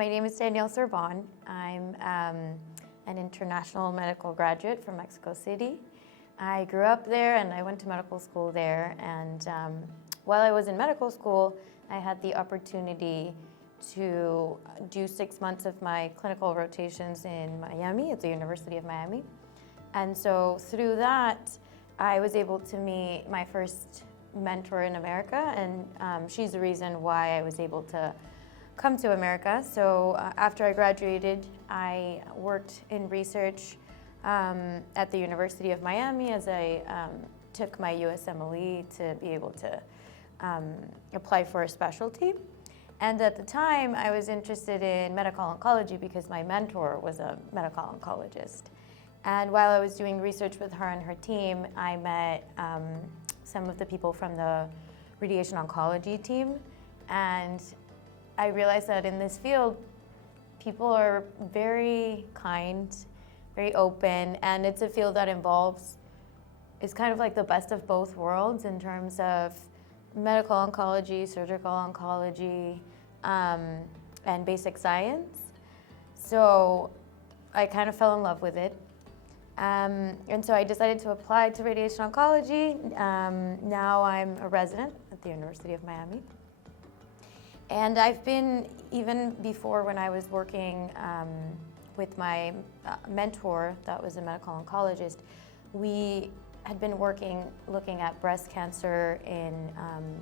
My name is Danielle Cerbon. I'm an international medical graduate from Mexico City. I grew up there and I went to medical school there. And while I was in medical school, I had the opportunity to do 6 months of my clinical rotations in Miami at the University of Miami. And so through that, I was able to meet my first mentor in America, and she's the reason why I was able to come to America. So after I graduated, I worked in research at the University of Miami as I took my USMLE to be able to apply for a specialty. And at the time, I was interested in medical oncology because my mentor was a medical oncologist. And while I was doing research with her and her team, I met some of the people from the radiation oncology team. And I realized that in this field, people are very kind, very open, and it's a field that is kind of like the best of both worlds in terms of medical oncology, surgical oncology, and basic science. So I kind of fell in love with it. And so I decided to apply to radiation oncology. Now I'm a resident at the University of Miami. And I've been, even before when I was working with my mentor, that was a medical oncologist, we had been looking at breast cancer in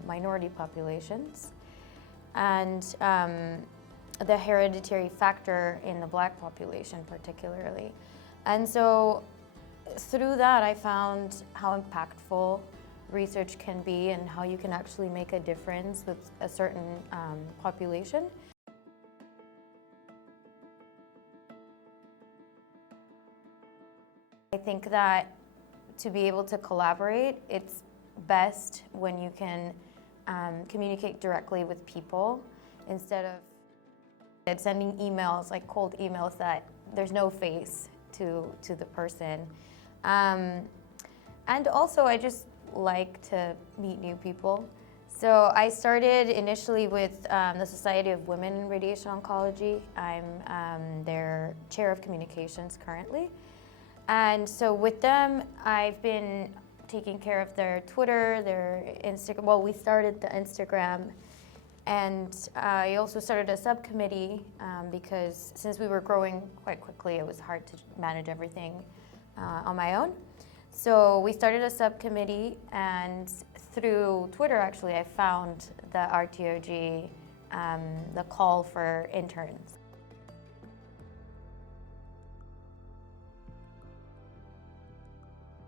minority populations and the hereditary factor in the Black population particularly. And so through that, I found how impactful research can be and how you can actually make a difference with a certain population. I think that to be able to collaborate, it's best when you can communicate directly with people instead of sending emails, like cold emails that there's no face to the person. And also, I just like to meet new people. So I started initially with the Society of Women in Radiation Oncology. I'm their chair of communications currently. And so with them, I've been taking care of their Twitter, their Instagram. Well, we started the Instagram, and I also started a subcommittee because since we were growing quite quickly, it was hard to manage everything on my own. So we started a subcommittee, and through Twitter, actually, I found the RTOG, the call for interns.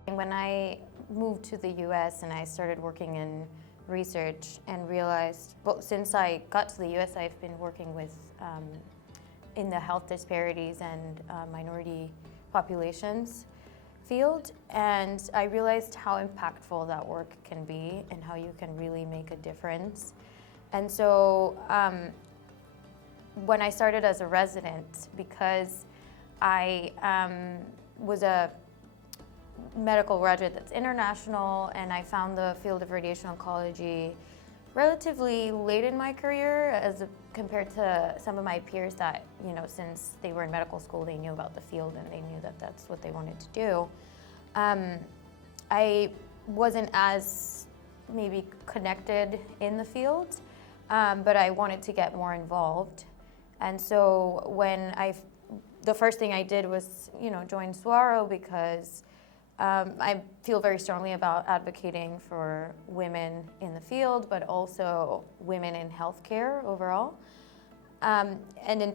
When I moved to the US and I started working in research and realized, well, since I got to the US, I've been working with in the health disparities and minority populations field, and I realized how impactful that work can be and how you can really make a difference. And so when I started as a resident, because I was a medical graduate that's international, and I found the field of radiation oncology relatively late in my career compared to some of my peers that, since they were in medical school, they knew about the field and they knew that that's what they wanted to do. I wasn't as maybe connected in the field, but I wanted to get more involved. And so the first thing I did was, join SWARO because I feel very strongly about advocating for women in the field, but also women in healthcare overall. And in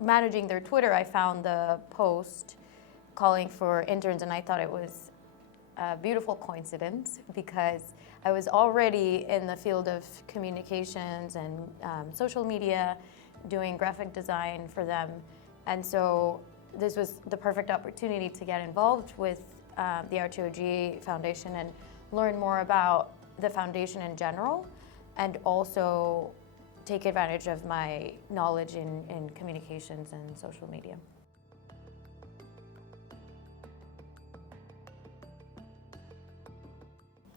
managing their Twitter, I found the post calling for interns, and I thought it was a beautiful coincidence because I was already in the field of communications and social media, doing graphic design for them. And so this was the perfect opportunity to get involved with the RTOG Foundation and learn more about the foundation in general, and also take advantage of my knowledge in communications and social media.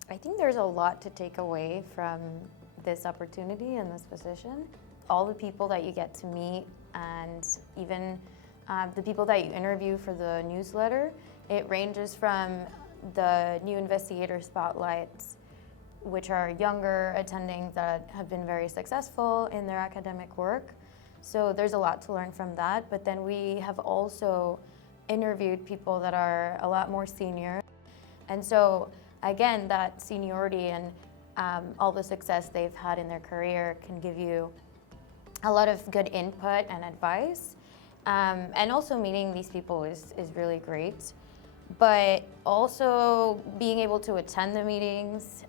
I think there's a lot to take away from this opportunity and this position. all the people that you get to meet, and even the people that you interview for the newsletter. It ranges from the new investigator spotlights, which are younger attending that have been very successful in their academic work. So there's a lot to learn from that. But then we have also interviewed people that are a lot more senior. And so again, that seniority and all the success they've had in their career can give you a lot of good input and advice. And also meeting these people is really great. But also being able to attend the meetings,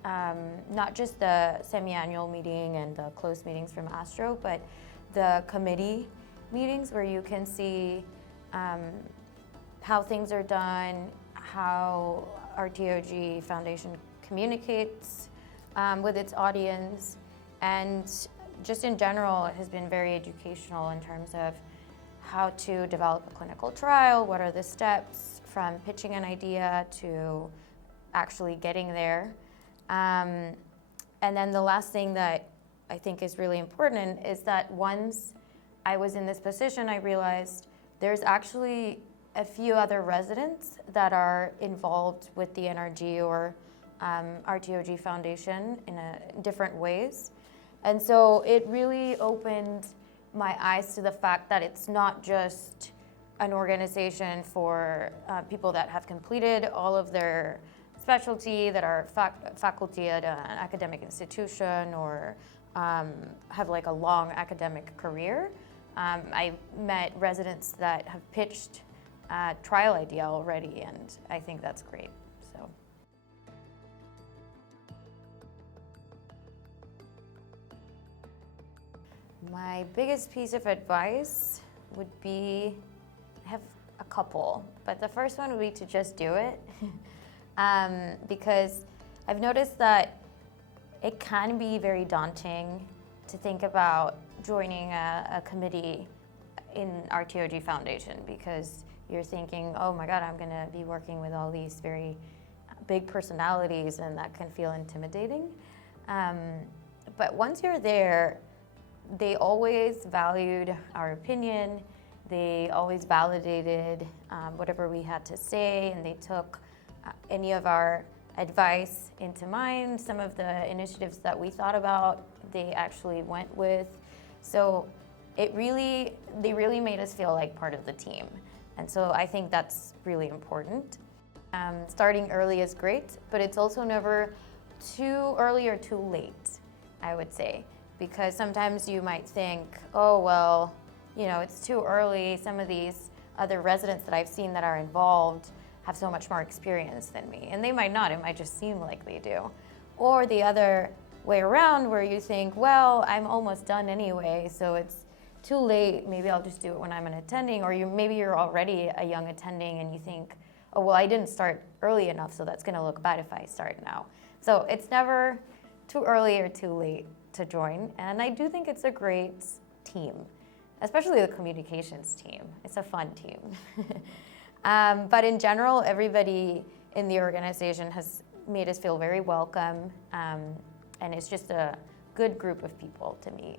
not just the semi-annual meeting and the closed meetings from Astro, but the committee meetings where you can see how things are done, how RTOG Foundation communicates with its audience, and just in general, it has been very educational in terms of how to develop a clinical trial, what are the steps from pitching an idea to actually getting there. And then the last thing that I think is really important is that once I was in this position, I realized there's actually a few other residents that are involved with the NRG or RTOG Foundation in different ways. And so it really opened my eyes to the fact that it's not just an organization for people that have completed all of their specialty, that are faculty at an academic institution or have like a long academic career. I met residents that have pitched a trial idea already, and I think that's great. So. My biggest piece of advice would be, I have a couple, but the first one would be to just do it. Because I've noticed that it can be very daunting to think about joining a committee in RTOG Foundation, because you're thinking, oh my God, I'm gonna be working with all these very big personalities, and that can feel intimidating. But once you're there, they always valued our opinion. They always validated whatever we had to say, and they took any of our advice into mind. Some of the initiatives that we thought about, they actually went with. So they really made us feel like part of the team. And so I think that's really important. Starting early is great, but it's also never too early or too late, I would say. Because sometimes you might think, oh, well, you know, it's too early. Some of these other residents that I've seen that are involved have so much more experience than me. And they might not, it might just seem like they do. Or the other way around, where you think, well, I'm almost done anyway, so it's too late, maybe I'll just do it when I'm an attending. Or maybe you're already a young attending and you think, oh, well, I didn't start early enough, so that's gonna look bad if I start now. So it's never too early or too late to join. And I do think it's a great team, especially the communications team. It's a fun team. But in general, everybody in the organization has made us feel very welcome, and it's just a good group of people to meet.